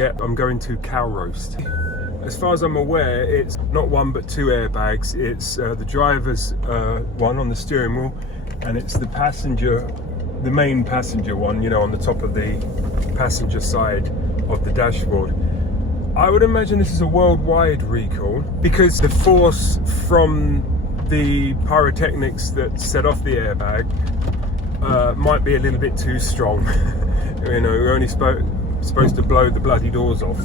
Yeah, I'm going to cow roast. As far as I'm aware, it's not one but two airbags. It's the driver's one on the steering wheel, and it's the passenger, the main passenger one, you know, on the top of the passenger side of the dashboard. I would imagine this is a worldwide recall because the force from the pyrotechnics that set off the airbag might be a little bit too strong. You know, we're only supposed to blow the bloody doors off,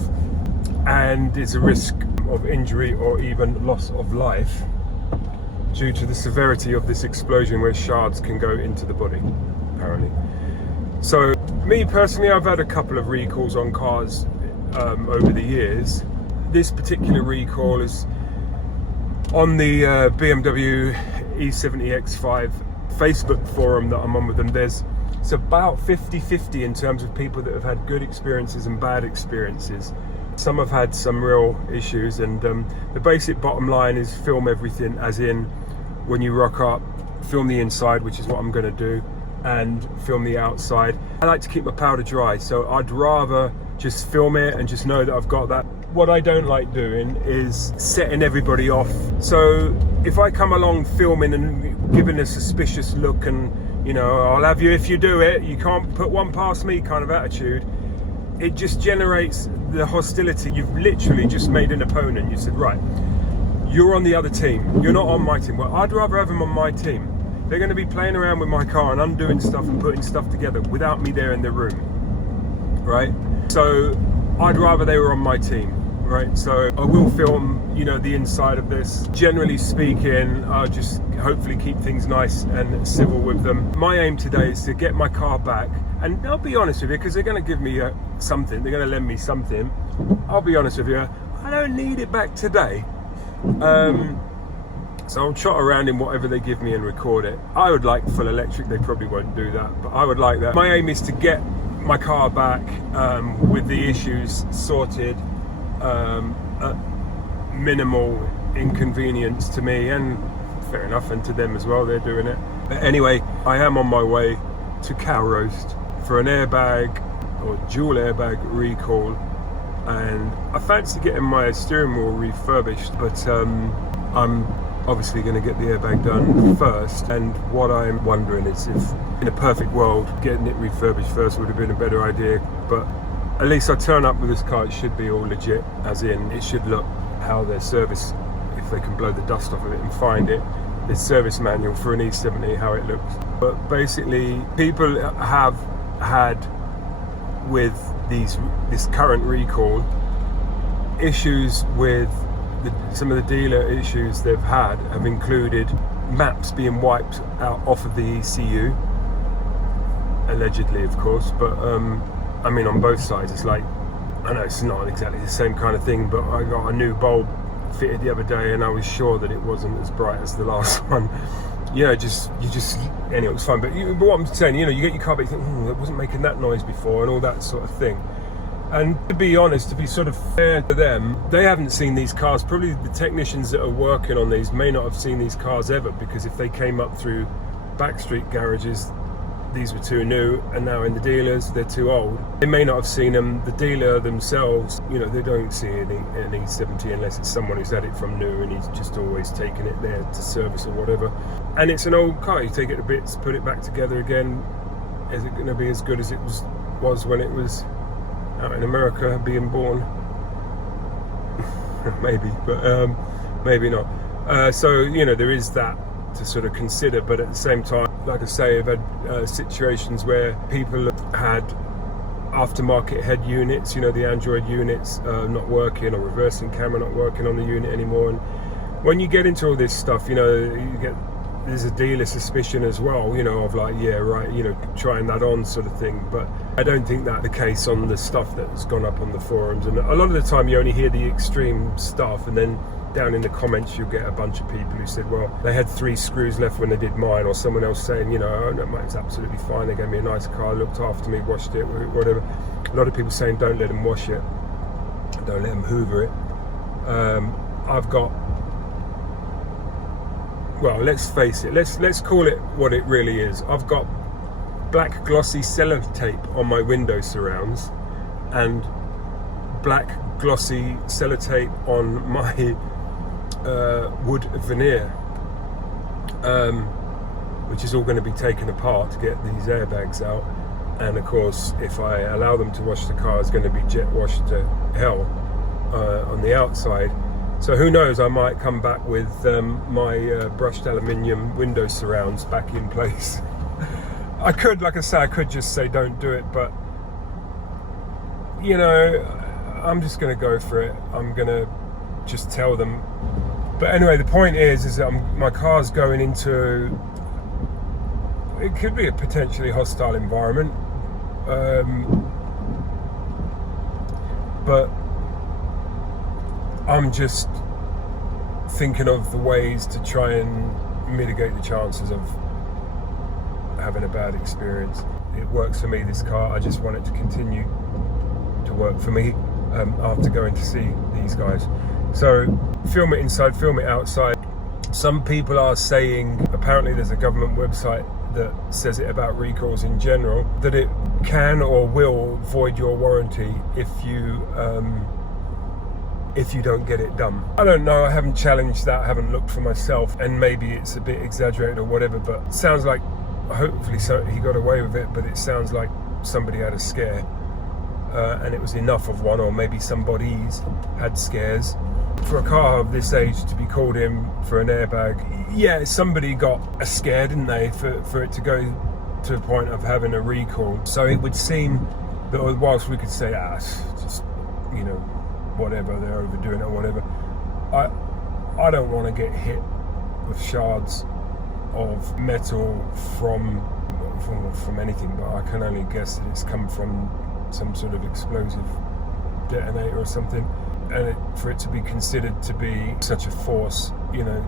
and it's a risk of injury or even loss of life due to the severity of this explosion, where shards can go into the body, apparently. So me personally, I've had a couple of recalls on cars over the years. This particular recall is on the BMW E70 X5 Facebook forum that I'm on with them. It's about 50-50 in terms of people that have had good experiences and bad experiences. Some have had some real issues, and the basic bottom line is film everything, as in when you rock up, film the inside, which is what I'm going to do, and film the outside. I like to keep my powder dry, so I'd rather just film it and just know that I've got that. What I don't like doing is setting everybody off. So if I come along filming and giving a suspicious look and, you know, I'll have you if you do it, you can't put one past me kind of attitude, it just generates the hostility. You've literally just made an opponent. You said, right, you're on the other team, you're not on my team. Well, I'd rather have them on my team. They're going to be playing around with my car and undoing stuff and putting stuff together without me there in the room, right? So I'd rather they were on my team, right? So I will film, you know, the inside of this. Generally speaking, I'll just hopefully keep things nice and civil with them. My aim today is to get my car back, and I'll be honest with you, because they're going to give me something, they're going to lend me something. I'll be honest with you, I don't need it back today. So I'll trot around in whatever they give me and record it. I would like full electric, they probably won't do that, but I would like that. My aim is to get my car back with the issues sorted, at minimal inconvenience to me, and fair enough, and to them as well, they're doing it. But anyway, I am on my way to cow roast for an airbag or dual airbag recall, and I fancy getting my steering wheel refurbished, but I'm obviously going to get the airbag done first. And what I'm wondering is if in a perfect world getting it refurbished first would have been a better idea, but at least I turn up with this car, it should be all legit, as in it should look how their service, if they can blow the dust off of it and find it, the service manual for an E70, how it looks. But basically people have had with this current recall issues with some of the dealer issues they've had have included maps being wiped out off of the ECU, allegedly of course, but I mean on both sides. It's like, I know it's not exactly the same kind of thing, but I got a new bulb fitted the other day and I was sure that it wasn't as bright as the last one. You know, anyway, it was fun. But what I'm saying, you know, you get your car back, you think, it wasn't making that noise before, and all that sort of thing. And to be honest, to be sort of fair to them, they haven't seen these cars. Probably the technicians that are working on these may not have seen these cars ever, because if they came up through backstreet garages, these were too new, and now in the dealers, they're too old. They may not have seen them. The dealer themselves, you know, they don't see an E70 unless it's someone who's had it from new and he's just always taking it there to service or whatever. And it's an old car. You take it to bits, put it back together again. Is it going to be as good as it was when it was out in America being born? Maybe, but maybe not. So, you know, there is that to sort of consider, but at the same time, like I say, I've had situations where people had aftermarket head units, you know, the Android units not working, or reversing camera not working on the unit anymore. And when you get into all this stuff, you know, there's a dealer suspicion as well, you know, of like, yeah, right, you know, trying that on sort of thing. But I don't think that's the case on the stuff that's gone up on the forums. And a lot of the time you only hear the extreme stuff, and then down in the comments you'll get a bunch of people who said, well, they had 3 screws left when they did mine, or someone else saying, you know, oh, no, mine's absolutely fine, they gave me a nice car, looked after me, washed it, whatever. A lot of people saying don't let them wash it, don't let them hoover it. I've got, well, let's face it, let's call it what it really is. I've got black glossy sellotape on my window surrounds, and black glossy sellotape on my wood veneer, which is all going to be taken apart to get these airbags out. And of course, if I allow them to wash the car, it's going to be jet washed to hell on the outside. So who knows, I might come back with my brushed aluminium window surrounds back in place. I could, like I say, I could just say don't do it, but you know, I'm just going to go for it. I'm going to just tell them. But anyway, the point is that my car's going into, it could be a potentially hostile environment, but I'm just thinking of the ways to try and mitigate the chances of having a bad experience. It works for me, this car. I just want it to continue to work for me after going to see these guys. So film it inside, film it outside. Some people are saying, apparently there's a government website that says it about recalls in general, that it can or will void your warranty if you don't get it done. I don't know, I haven't challenged that, I haven't looked for myself, and maybe it's a bit exaggerated or whatever, but it sounds like, hopefully so, he got away with it, but it sounds like somebody had a scare, and it was enough of one, or maybe somebody's had scares. For a car of this age to be called in for an airbag, yeah, somebody got a scare, didn't they, for it to go to a point of having a recall. So it would seem that whilst we could say, just, you know, whatever, they're overdoing it or whatever, I don't want to get hit with shards of metal from anything, but I can only guess that it's come from some sort of explosive detonator or something, and for it to be considered to be such a force, you know,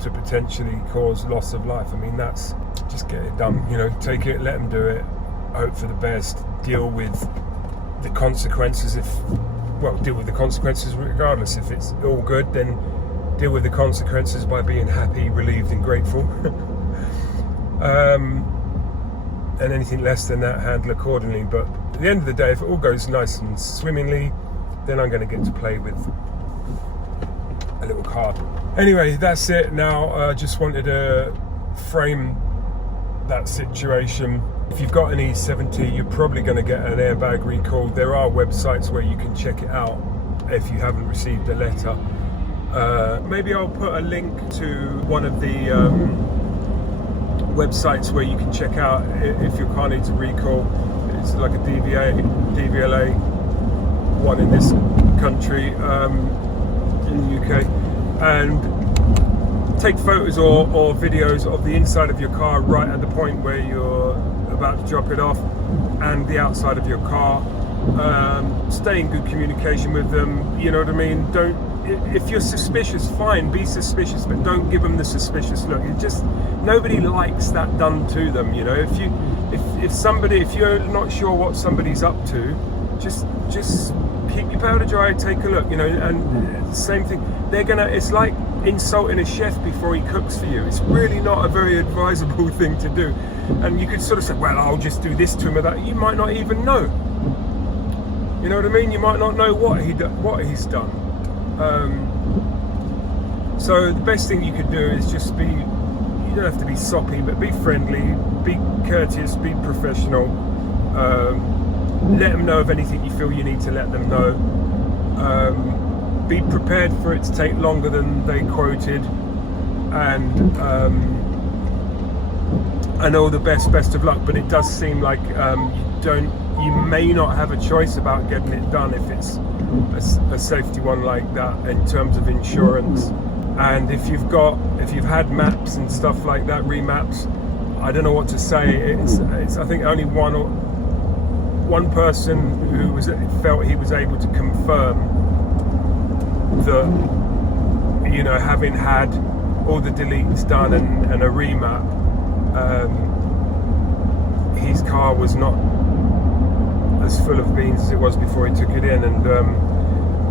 to potentially cause loss of life. I mean, that's, just get it done, you know, take it, let them do it, hope for the best, deal with the consequences deal with the consequences regardless. If it's all good, then deal with the consequences by being happy, relieved and grateful. And anything less than that, handle accordingly. But at the end of the day, if it all goes nice and swimmingly, then I'm going to get to play with a little car. Anyway, that's it now. I just wanted to frame that situation. If you've got an E70, you're probably going to get an airbag recall. There are websites where you can check it out if you haven't received a letter. Maybe I'll put a link to one of the websites where you can check out if your car needs a recall. It's like a DVLA one in this country, in the UK, and take photos or videos of the inside of your car right at the point where you're about to drop it off, and the outside of your car. Stay in good communication with them, you know what I mean? If you're suspicious, fine, be suspicious, but don't give them the suspicious look. Nobody likes that done to them, you know. If you're not sure what somebody's up to, just keep your powder dry, take a look, you know. And same thing, it's like insulting a chef before he cooks for you. It's really not a very advisable thing to do. And you could sort of say, well, I'll just do this to him or that. You might not even know. You know what I mean? You might not know what he's done. So the best thing you could do is just you don't have to be soppy, but be friendly, be courteous, be professional. Let them know of anything you feel you need to let them know. Be prepared for it to take longer than they quoted, and all the best of luck. But it does seem like you may not have a choice about getting it done if it's a safety one like that in terms of insurance. And if you've had maps and stuff like that, remaps, I don't know what to say. It's I think only one person who felt he was able to confirm that, you know, having had all the deletes done and a remap, his car was not as full of beans as it was before he took it in, and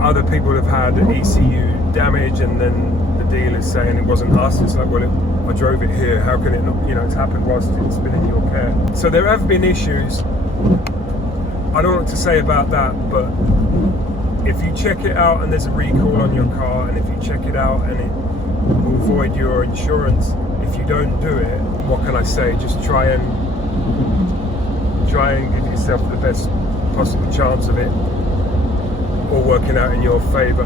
other people have had ECU damage, and then the dealer's saying it wasn't us. It's like, well, I drove it here, how can it not, you know, it's happened whilst it's been in your care. So there have been issues. I don't know what to say about that, but if you check it out and there's a recall on your car, and if you check it out and it will void your insurance if you don't do it, what can I say? Just try and give yourself the best possible chance of it all working out in your favour.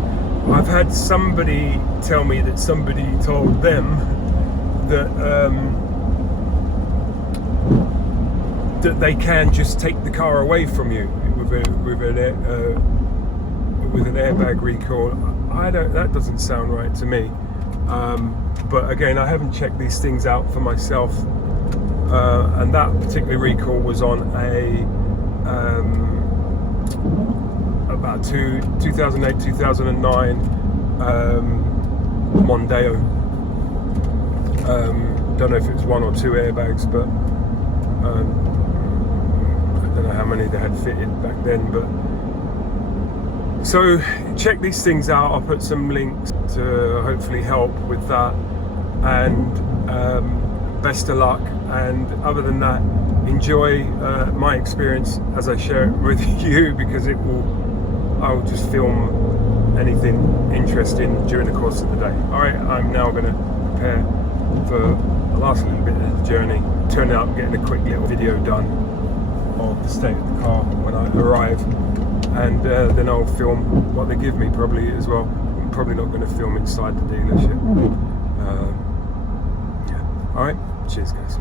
I've had somebody tell me that somebody told them that that they can just take the car away from you with an airbag recall. That doesn't sound right to me. But again, I haven't checked these things out for myself, and that particular recall was on a about 2008-2009 Mondeo. Don't know if it was 1 or 2 airbags, but I don't know how many they had fitted back then. But so check these things out. I'll put some links to hopefully help with that, and best of luck. And other than that, enjoy my experience as I share it with you, because I'll just film anything interesting during the course of the day. Alright, I'm now going to prepare for the last little bit of the journey, turn out getting a quick little video done of the state of the car when I arrive, and then I'll film what they give me probably as well. I'm probably not going to film inside the dealership. Yeah. Alright, cheers guys.